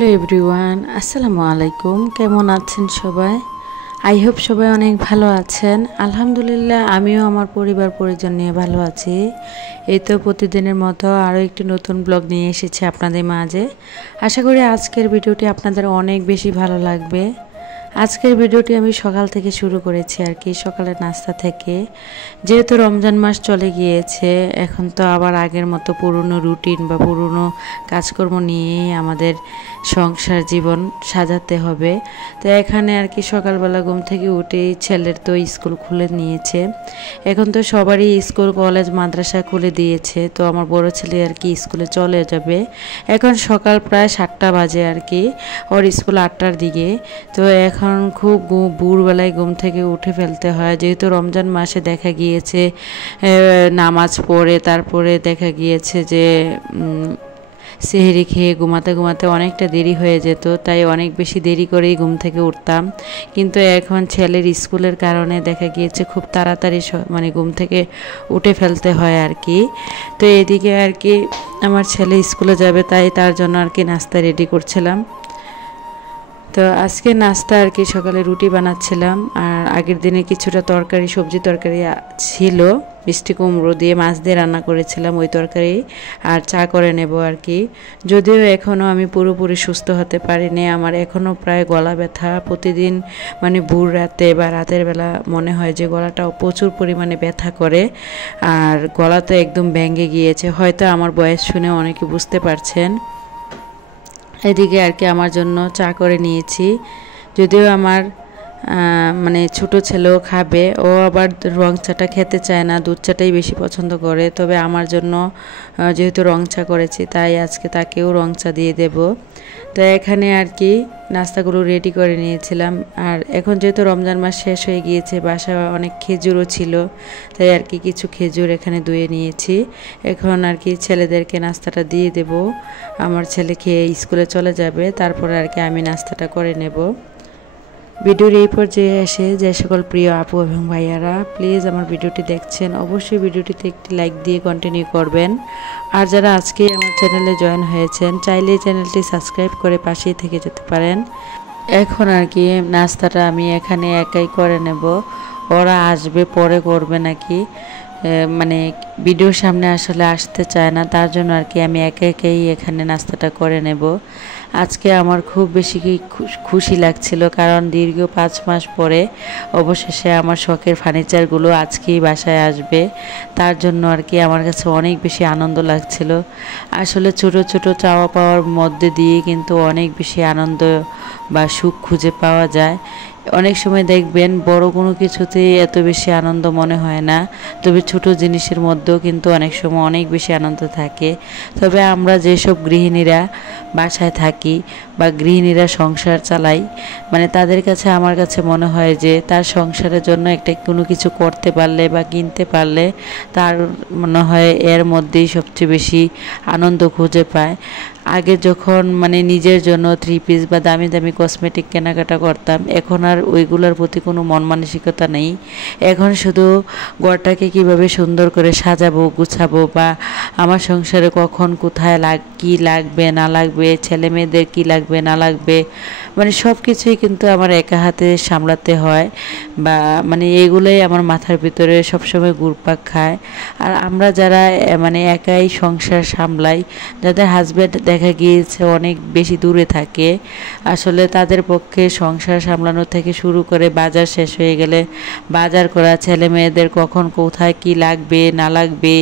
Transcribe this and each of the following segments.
Hello everyone, আসসালামু আলাইকুম। কেমন আছেন সবাই? আই হোপ সবাই অনেক ভালো আছেন। আলহামদুলিল্লাহ, আমিও আমার পরিবার পরিজন নিয়ে ভালো আছি। এই তো প্রতিদিনের মতো আরও একটি নতুন ব্লগ নিয়ে এসেছি আপনাদের মাঝে। আশা করি আজকের ভিডিওটি আপনাদের অনেক বেশি ভালো লাগবে। আজকের ভিডিওটি আমি সকাল থেকে শুরু করেছি আর কি, সকালের নাস্তা থেকে। যেহেতু রমজান মাস চলে গিয়েছে, এখন তো আবার আগের মতো পুরনো রুটিন বা পুরনো কাজকর্ম নিয়েই আমাদের সংসার জীবন সাজাতে হবে। তো এখানে আর কি সকালবেলা ঘুম থেকে উঠেই ছেলের তো স্কুল খুলে নিয়েছে। এখন তো সবারই স্কুল কলেজ মাদ্রাসা খুলে দিয়েছে, তো আমার বড় ছেলে আর কি স্কুলে চলে যাবে। এখন সকাল প্রায় 7টা বাজে আর কি, ওর স্কুল 8টার দিকে। তো এখন খুব ভোরবেলায় ঘুম থেকে উঠে ফেলতে হয়, যেহেতু রমজান মাসে দেখা গিয়েছে নামাজ পড়ে তারপরে দেখা গিয়েছে যে সেহরি খেয়ে ঘুমাতে ঘুমাতে অনেকটা দেরি হয়ে যেত, তাই অনেক বেশি দেরি করেই ঘুম থেকে উঠতাম। কিন্তু এখন ছেলের স্কুলের কারণে দেখা গিয়েছে খুব তাড়াতাড়ি মানে ঘুম থেকে উঠে ফেলতে হয় আর কি। তো এদিকে আর কি আমার ছেলে স্কুলে যাবে, তাই তার জন্য আর কি নাস্তা রেডি করছিলাম। তো আজকে নাস্তা আর কি সকালে রুটি বানাচ্ছিলাম, আর আগের দিনে কিছুটা তরকারি সবজি তরকারি ছিল, মিষ্টি কুমড়ো দিয়ে মাছ দিয়ে রান্না করেছিলাম ওই তরকারি, আর চা করে নেব আর কি। যদিও এখনও আমি পুরোপুরি সুস্থ হতে পারিনি, আমার এখনও প্রায় গলা ব্যথা প্রতিদিন, মানে ভোর রাতে বা রাতের বেলা মনে হয় যে গলাটাও প্রচুর পরিমাণে ব্যথা করে, আর গলা তো একদম ভেঙে গিয়েছে। হয়তো আমার বয়স শুনে অনেকে বুঝতে পারছেন। এদিকে আর কি আমার জন্য চা করে নিয়েছি, যদিও আমার মানে ছোটো ছেলেও খাবে, ও আবার রং চাটা খেতে চায় না, দুধ চাটাই বেশি পছন্দ করে। তবে আমার জন্য যেহেতু রং চা করেছি, তাই আজকে তাকেও রং চা দিয়ে দেব। তো এখানে আর কি নাস্তাগুলো রেডি করে নিয়েছিলাম। আর এখন যেহেতু রমজান মাস শেষ হয়ে গিয়েছে, বাসায় অনেক খেজুরও ছিল, তাই আর কি কিছু খেজুর এখানে ধুয়ে নিয়েছি। এখন আর কি ছেলেদেরকে নাস্তাটা দিয়ে দেব। আমার ছেলে খেয়ে স্কুলে চলে যাবে, তারপরে আর কি আমি নাস্তাটা করে নেব। ভিডিওর এই পর্যায়ে এসে যে সকল প্রিয় আপু এবং ভাইয়ারা প্লিজ আমার ভিডিওটি দেখছেন, অবশ্যই ভিডিওটিতে একটি লাইক দিয়ে কন্টিনিউ করবেন। আর যারা আজকে আমার চ্যানেলে জয়েন হয়েছেন, চাইলে চ্যানেলটি সাবস্ক্রাইব করে পাশেই থেকে যেতে পারেন। এখন আর কি নাস্তাটা আমি এখানে একাই করে নেব, ওরা আসবে পরে করবে নাকি, মানে ভিডিওর সামনে আসলে আসতে চায় না, তার জন্য আর কি আমি একে একেই এখানে নাস্তাটা করে নেব। আজকে আমার খুব বেশি খুশি লাগছিল, কারণ দীর্ঘ 5 মাস পরে অবশেষে আমার শখের ফার্নিচারগুলো আজকেই বাসায় আসবে। তার জন্য আর কি আমার কাছে অনেক বেশি আনন্দ লাগছিল। আসলে ছোট ছোট চাওয়া পাওয়ার মধ্যে দিয়ে কিন্তু অনেক বেশি আনন্দ বা সুখ খুঁজে পাওয়া যায়। অনেক সময় দেখবেন বড় কোনো কিছুতেই এত বেশি আনন্দ মনে হয় না, তবে ছোট জিনিসের মধ্যেও কিন্তু অনেক সময় অনেক বেশি আনন্দ থাকে। তবে আমরা যেসব গৃহিণীরা বাসায় থাকি বা গৃহিণীরা সংসার চালাই, মানে তাদের কাছে আমার কাছে মনে হয় যে তার সংসারের জন্য একটা কোনো কিছু করতে পারলে বা কিনতে পারলে তার মনে হয় এর মধ্যেই সবচেয়ে বেশি আনন্দ খুঁজে পায়। আগে যখন মানে নিজের জন্য 3 পিস বা দামি দামি কসমেটিক কেনাকাটা করতাম, এখন আর ওইগুলোর প্রতি কোনো মন মানসিকতা নেই। এখন শুধু ঘরটাকে কিভাবে সুন্দর করে সাজাবো গুছাবো, বা আমার সংসারে কখন কোথায় কী লাগবে না লাগবে, ছেলে মেয়েদের কী লাগবে না লাগবে, মানে সব কিছুই কিন্তু আমার একা হাতে সামলাতে হয়, বা মানে এগুলোই আমার মাথার ভিতরে সবসময় ঘুরপাক খায়। আর আমরা যারা মানে একাই সংসার সামলাই, যাদের হাজব্যান্ড দেখা গিয়েছে অনেক বেশি দূরে থাকে, আসলে তাদের পক্ষে সংসার সামলানো থেকে শুরু করে বাজার শেষ হয়ে গেলে বাজার করা, ছেলে মেয়েদের কখন কোথায় কি লাগবে না লাগবে,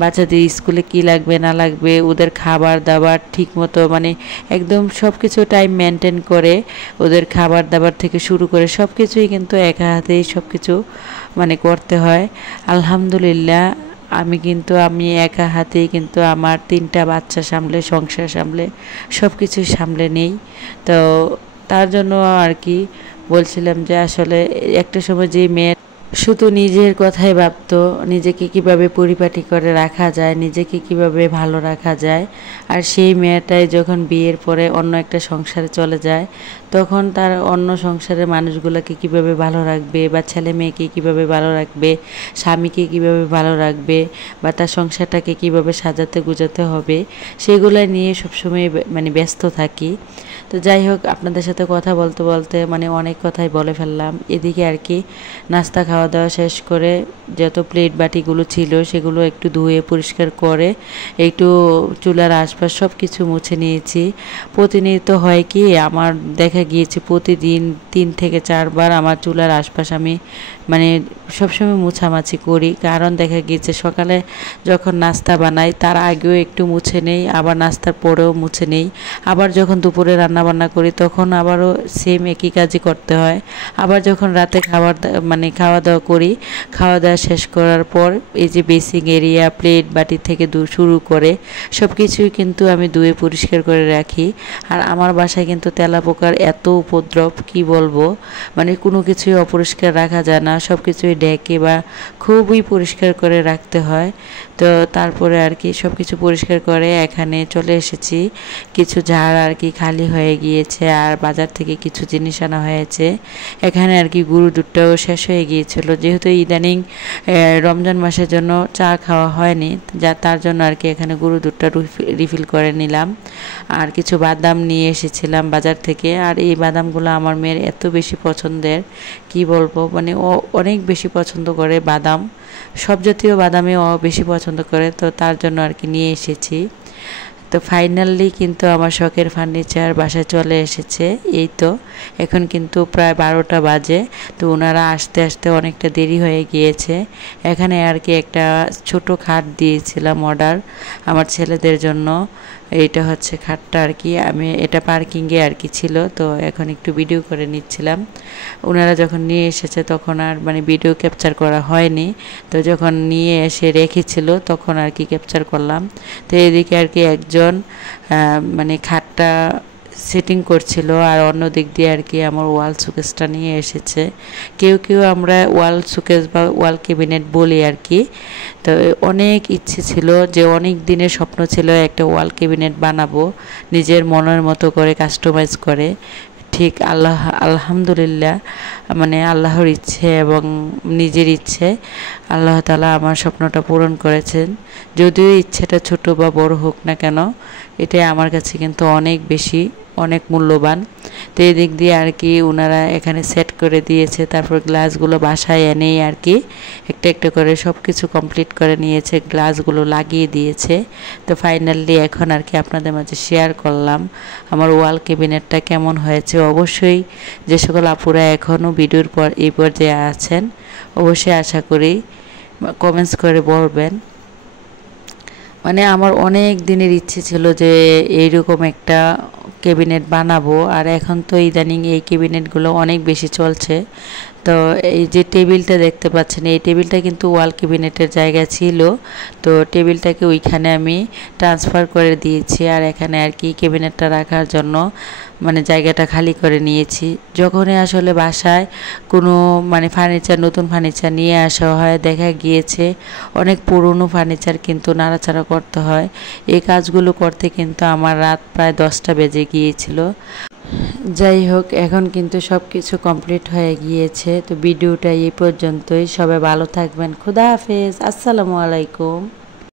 বাচ্চাদের স্কুলে কি লাগবে না লাগবে, ওদের খাবার দাবার ঠিক মতো মানে একদম সব কিছু টাইম মেনটেন করে ওদের খাবার দাবার থেকে শুরু করে সব কিছুই কিন্তু একা হাতেই সব কিছু মানে করতে হয়। আলহামদুলিল্লাহ, আমি একা হাতেই কিন্তু আমার 3টা বাচ্চা সামলে, সংসার সামলে, সব কিছু সামলে নেই। তো তার জন্য আর কি বলছিলাম যে আসলে একটা সময় যে মেয়ে শুধু নিজের কথাই ভাবতো, নিজেকে কিভাবে পরিপাটি করে রাখা যায়, নিজেকে কিভাবে ভালো রাখা যায়, আর সেই মেয়েটাই যখন বিয়ের পরে অন্য একটা সংসারে চলে যায়, তখন তার অন্য সংসারের মানুষগুলোকে কিভাবে ভালো রাখবে, বা ছেলে মেয়েকে কিভাবে ভালো রাখবে, স্বামীকে কিভাবে ভালো রাখবে, বা তার সংসারটাকে কিভাবে সাজাতে গুজাতে হবে, সেগুলো নিয়ে সবসময় মানে ব্যস্ত থাকি। তো যাই হোক, আপনাদের সাথে কথা বলতে বলতে মানে অনেক কথাই বলে ফেললাম। এদিকে আর কি নাস্তা খাওয়া দাওয়া শেষ করে যত প্লেট বাটিগুলো ছিল সেগুলো একটু ধুয়ে পরিষ্কার করে একটু চুলার আশপাশ সব কিছু মুছে নিয়েছি। প্রতিনিয়ত হয় কি আমার দেখা গিয়েছে প্রতিদিন 3 থেকে 4 বার আমার চুলার আশপাশ আমি মানে সবসময় মুছামাছি করি। কারণ দেখা গিয়েছে সকালে যখন নাস্তা বানাই তার আগেও একটু মুছে নেই, আবার নাস্তার পরেও মুছে নেই, আবার যখন দুপুরে রান্না বান্না করি তখন আবারও সেম একই কাজই করতে হয়। আবার যখন রাতে খাওয়া দাওয়া করি, খাওয়া দাওয়া শেষ করার পর এই যে বেসিং এরিয়া প্লেট বাটি থেকে শুরু করে সব কিছুই কিন্তু আমি ধুয়ে পরিষ্কার করে রাখি। আর আমার বাসায় কিন্তু তেলাপোকার এত উপদ্রব কি বলবো, মানে কোনো কিছুই অপরিষ্কার রাখা যায় না, সব কিছুই ঢেকে বা খুবই পরিষ্কার করে রাখতে হয়। তো তারপরে আর কি সব কিছু পরিষ্কার করে এখানে চলে এসেছি। কিছু ঝাড় আর কি খালি হয়ে গিয়েছে, আর বাজার থেকে কিছু জিনিস আনা হয়েছে। এখানে আর কি গরুর দুধটাও শেষ হয়ে গিয়েছিল, যেহেতু ইদানিং রমজান মাসের জন্য চা খাওয়া হয়নি, তার জন্য আর কি এখানে গরুর দুধটা রিফিল করে নিলাম। আর কিছু বাদাম নিয়ে এসেছিলাম বাজার থেকে, আর এই বাদামগুলো আমার মেয়ের এত বেশি পছন্দের কি বলবো, মানে ও অনেক বেশি পছন্দ করে বাদাম, সব জাতীয় বাদামে ও বেশি পছন্দ করে, তো তার জন্য আর কি নিয়ে এসেছি। তো ফাইনালি কিন্তু আমার শখের ফার্নিচার বাসায় চলে এসেছে। এই তো এখন কিন্তু প্রায় 12টা বাজে, তো ওনারা আসতে আসতে অনেকটা দেরি হয়ে গিয়েছে। এখানে আর কি একটা ছোট খাট দিয়েছিলাম অর্ডার আমার ছেলেদের জন্য। এইটা হচ্ছে খাটটা আর কি, আমি এটা পার্কিংয়ে আর কি ছিল, তো এখন একটু ভিডিও করে নিচ্ছিলাম। ওনারা যখন নিয়ে এসেছে তখন আর মানে ভিডিও ক্যাপচার করা হয়নি, তো যখন নিয়ে এসে রেখেছিল তখন আর কি ক্যাপচার করলাম। তো এদিকে আর কি একজন মানে খাটটা সেটিং করছিল, আর অন্য দিক দিয়ে আর কি আমার ওয়াল শোকেসটা নিয়ে এসেছে। কেউ কেউ আমরা ওয়াল শোকেস বা ওয়াল ক্যাবিনেট বলি আর কি। তো অনেক ইচ্ছে ছিল, যে অনেক দিনের স্বপ্ন ছিল একটা ওয়াল ক্যাবিনেট বানাবো নিজের মনের মতো করে কাস্টমাইজ করে। ঠিক আলহামদুলিল্লাহ, মানে আল্লাহর ইচ্ছে এবং নিজের ইচ্ছে আল্লাহ তাআলা আমার স্বপ্নটা পূরণ করেছেন। যদিও ইচ্ছেটা ছোট বা বড় হোক না কেন, এটাই আমার কাছে কিন্তু অনেক মূল্যবান। তো এই দিক দিয়ে আর কি ওনারা এখানে সেট করে দিয়েছে, তারপর গ্লাসগুলো বাসায় এনেই আর কি একটা একটা করে সব কিছু কমপ্লিট করে নিয়েছে, গ্লাসগুলো লাগিয়ে দিয়েছে। তো ফাইনালি এখন আর কি আপনাদের মাঝে শেয়ার করলাম আমার ওয়াল ক্যাবিনেটটা কেমন হয়েছে। অবশ্যই যে সকল আপুরা এখনও ভিডিওর পর এই পর্যায়ে আছেন অবশ্যই আশা করি কমেন্টস করে বলবেন। মানে আমার অনেক দিনের ইচ্ছে ছিল যে এইরকম একটা ক্যাবিনেট বানাবো, আর এখন তো ইদানিং এই ক্যাবিনেটগুলো অনেক বেশি চলছে। তো এই যে টেবিলটা দেখতে পাচ্ছেন, এই টেবিলটা কিন্তু ওয়াল ক্যাবিনেটের জায়গা ছিল, তো টেবিলটাকে ওইখানে আমি ট্রান্সফার করে দিয়েছি, আর এখানে আর কি ক্যাবিনেটটা রাখার জন্য মানে জায়গাটা খালি করে নিয়েছি। যখনই আসলে বাসায় কোনো মানে নতুন ফার্নিচার নিয়ে আসা হয়, দেখা গিয়েছে অনেক পুরনো ফার্নিচার কিন্তু নাড়াচাড়া করতে হয়। এই কাজগুলো করতে কিন্তু আমার রাত প্রায় 10টা বেজে গিয়েছিল। যাই হোক, এখন কিন্তু সব কিছু কমপ্লিট হয়ে গিয়েছে। তো ভিডিওটা এই পর্যন্তই। সবাই ভালো থাকবেন। খুদা হাফেজ। আসসালামু আলাইকুম।